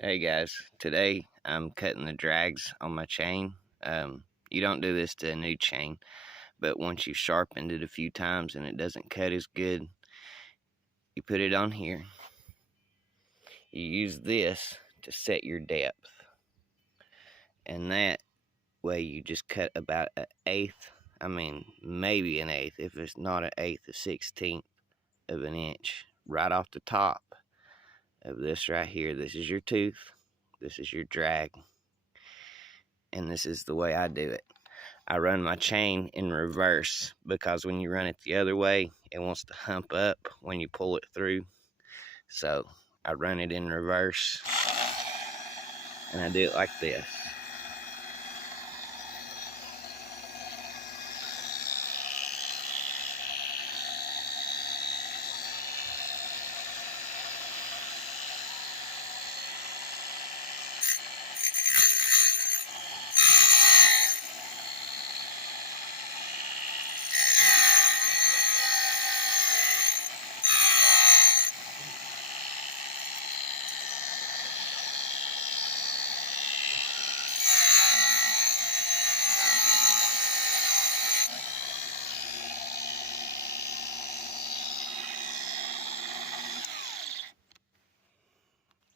Hey guys, today I'm cutting the drags on my chain. You don't do this to a new chain, but once you've sharpened it a few times and it doesn't cut as good, you put it on here. You use this to set your depth, and that way you just cut about an eighth, maybe an eighth, if it's not an eighth, a 16th of an inch, right off the top of this right here. This is your tooth, this is your drag, and this is the way I do it. I run my chain in reverse because when you run it the other way, it wants to hump up when you pull it through. So I run it in reverse, and I do it like this.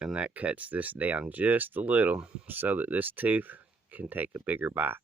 And that cuts this down just a little so that this tooth can take a bigger bite.